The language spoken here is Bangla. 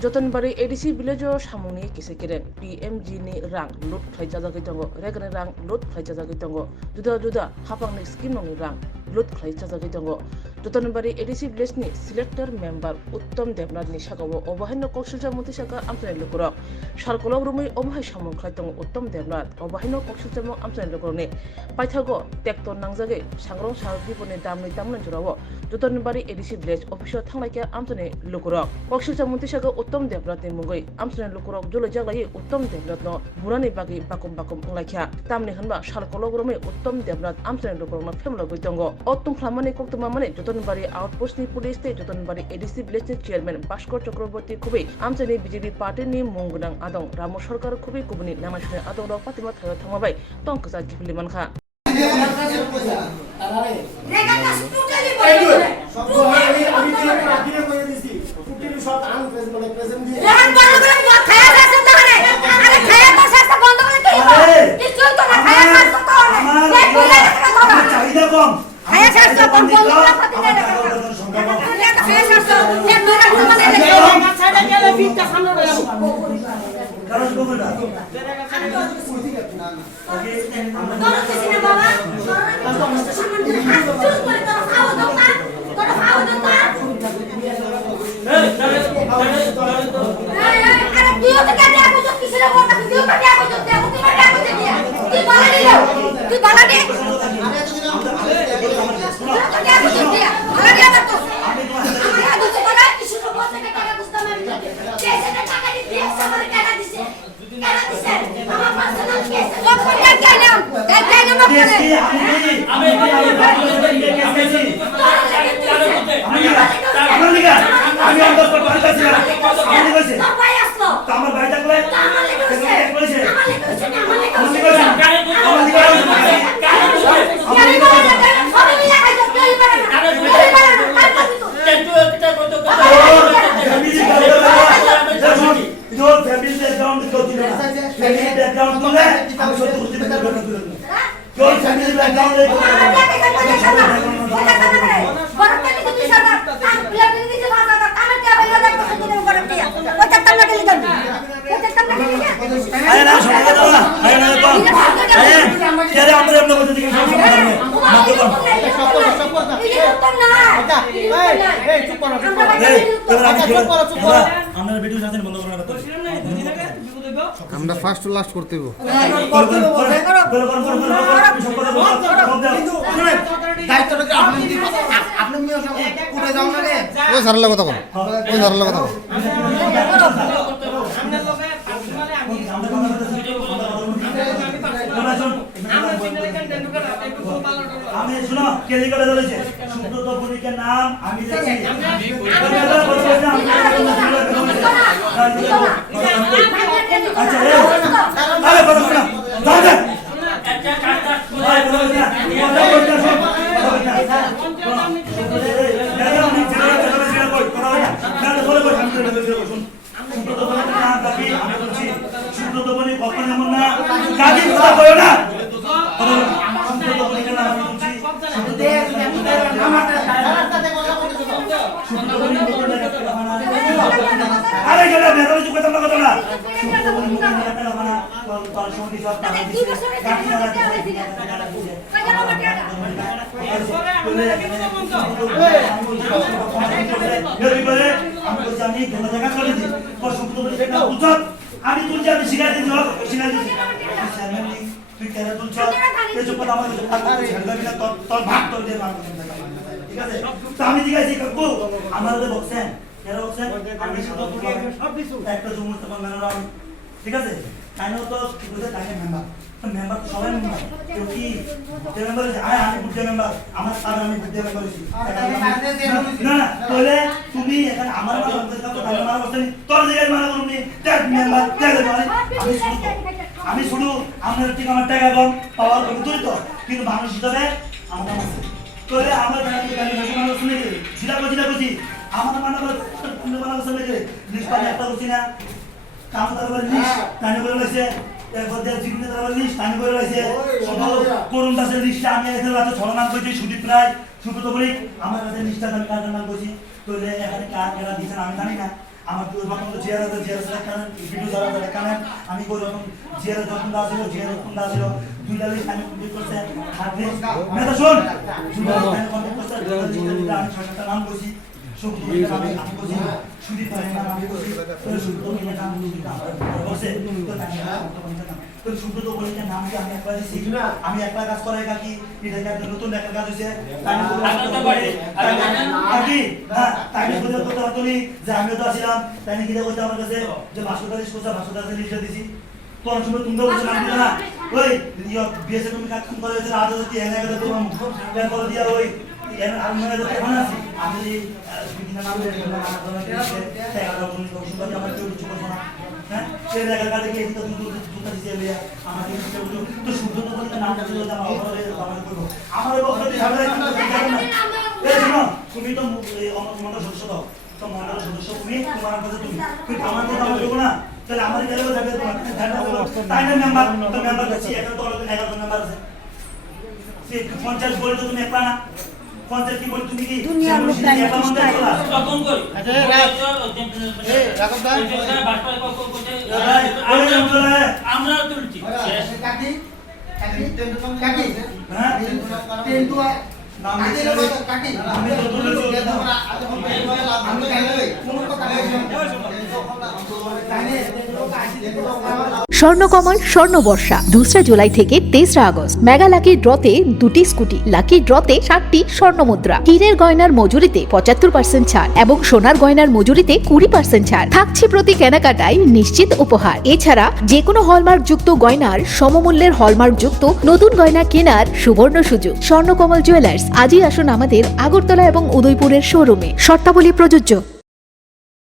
Jotonbari ADC village samuni kisekere PMG ni rang lut khaijada gitongo regane rang lut khaijada gitongo juda hapang ni scheme nong rang lut khaijada gitongo Jotonbari ADC village ni selector member Uttom Devnath ni sagawo obahenno koksilja monti saga amtane lukurok sarkolog rumui omhai samung khaitongo Uttom Devnath obahenno koksilja mo amtane lukurone paithago tektor nangjage sangrong sarbi bone damni damnan jurawo Jotonbari ADC village office thanglaikia amtane lukurok koksilja monti saga Uttom Devnath ni mungoi amtane lukurok jolo jaglai Uttom Devnath no burani bagi bakum unglaikha tamni hanba sarkolog rumui Uttom Devnath amtane lukurok no femlo goitongo ottung khlamani koktuma mane Jotonbari outpost ni police te Jotonbari ADC village chairman Bhaskar Chakraborty kubi amchani BJP party ni munggunang adong Ramo Sarkar kubi kubuni namashne adong ro patima thayo thangmabai tongkasa gifli mankha আমরা ফার্স্ট টু লাস্ট করতে হইব দায়িত্বটা আপনি আপনি মিয়া কোটে যাও না রে ওই সারলা কথা বল ওই সারলা কথা বল আমি শুনো কেলি করে বলেছে সুব্রত বণিকের নাম আমি দেখি আচ্ছা আরে কথা শোনা যাও যাও ভাই বলো না কথা বলতে শোন সুব্রত বণিকের নাম দাবি আমি বলছি সুব্রত বণিক কখন এমন না কাজী কথা বলো না সুব্রত বণিকের নাম আমি বলছি আরে গেলে বেরোলে চুপ করতে কথা না সুব্রত বণিক একটা কথা না তার সঙ্গে সব টাকা দিচ্ছে কাটি না আমি কোনো জায়গা চলে দিই আমি তুলছি আমি শিখাই দিচ্ছি তুই কেন তুলছ তোর ভাগ তোর দিয়ে ঠিক আছে তো আমি জিজ্ঞাসি কাকু আমাদের বলছেন কেন বলছেন আমি একটা সমস্ত ঠিক আছে তাই তো তাকে মেম্বার মেম্বার তো সবাই মেম্বার কেউ কি মেম্বার আমি বুদ্ধ মেম্বার আমার স্যার আমি বুদ্ধ মেম্বার না না তাহলে তুমি এখানে আমার মানা বলছেন তোর জায়গায় মানা করুন মেম্বার আমি শুধু আপনার ঠিক আমার টাকা কম পাওয়ার কম তুই তো কিন্তু মানুষ হিসাবে আমার নাম আছে তাহলে আমার শুনে জিলা বুঝি আমার মানা শুনে লিস্ট একটা বুঝি না কাম তারপরে লিস্ট কানে করে রয়েছে এরপর যে জীবনে তারপরে লিস্ট কানে করে রয়েছে করুণ দাসের লিস্টে আমি এখানে রাতে ছড়নাম করছি সুদীপ রায় সুব্রত বণিক আমার কাছে লিস্টটা আমি কার নাম করছি তো এখানে কার কেনা দিয়েছেন আমি জানি না আমার তো রকম তো জিয়ারত কারণ ভিডিও যারা যারা কারণ আমি কই রকম জিয়ারত যখন দা ছিল দুইটা লিস্ট আমি কমপ্লিট করতে থাকবে মেটা শুন আমি কমপ্লিট করতে আমি ছয়টা নাম কইছি শুধু আমি কইছি শুধু আমি কইছি তো শুধু তো নাম বসে তো তো শুধু তো বলি নাম কি আমি একবার দিছি আমি একবার কাজ করাই কাকি এটা একটা নতুন একটা কাজ হইছে তাই আমি বলে কথা বলি যে আমি তো আসলাম তাই কি কইতে আমার কাছে যে 540 লিটার দিছি তো আমি শুনে তুমি বলছ নাম দিলা না ওই বিএসএ তুমি কাজ করে যে আদা যদি এনে গেলে তোমার মুখ বের করে দিয়া ওই আর মনে তো এখন আছি আমি বিদিনা নাম দিয়ে না আমার তাই আর তুমি কৌশল আমার কেউ কিছু করছ না হ্যাঁ সেই জায়গার কাছে গিয়ে তো তুমি দুটো দিছে লিয়া আমাদের তো শুদ্ধ তো বলতে নামটা ছিল আমার ওপরে আমার করব আমার বক্তব্য ঝামেলা এই শোনো তুমি তো মন্ডল সদস্য দাও তো মন্ডল সদস্য তুমি তোমার কাছে তুমি আমার কথা আমার দেবো না তাহলে আমার গেলে যাবে তাই না মেম্বার তো মেম্বার কাছে এখন তো 11 মেম্বার আছে সে 50 বলে তো তুমি একলা না 50 কি বল তুমি কি দুনিয়ার লোক তাই কখন করি আচ্ছা রাখব দা আমরা তুলছি কাকি কাকি হ্যাঁ তেল তো স্বর্ণকমল স্বর্ণবর্ষা 2 জুলাই থেকে 23 আগস্ট মেগা লাকি ড্রতে 2টি স্কুটি, লাকি ড্রতে 7টি স্বর্ণমুদ্রা, হীরের গয়নার মজুরিতে 75% ছাড় এবং সোনার গয়নার মজুরিতে 20% ছাড় থাকছে প্রতি কেনাকাটায় নিশ্চিত উপহার। এছাড়া যে কোনো হলমার্ক যুক্ত গয়নার সমমূল্যের হলমার্ক যুক্ত নতুন গয়না কেনার সুবর্ণ সুযোগ। স্বর্ণকমল জুয়েলার্স, আজই আসুন আমাদের আগরতলা এবং উদয়পুরের শোরুমে। শর্তাবলী প্রযোজ্য।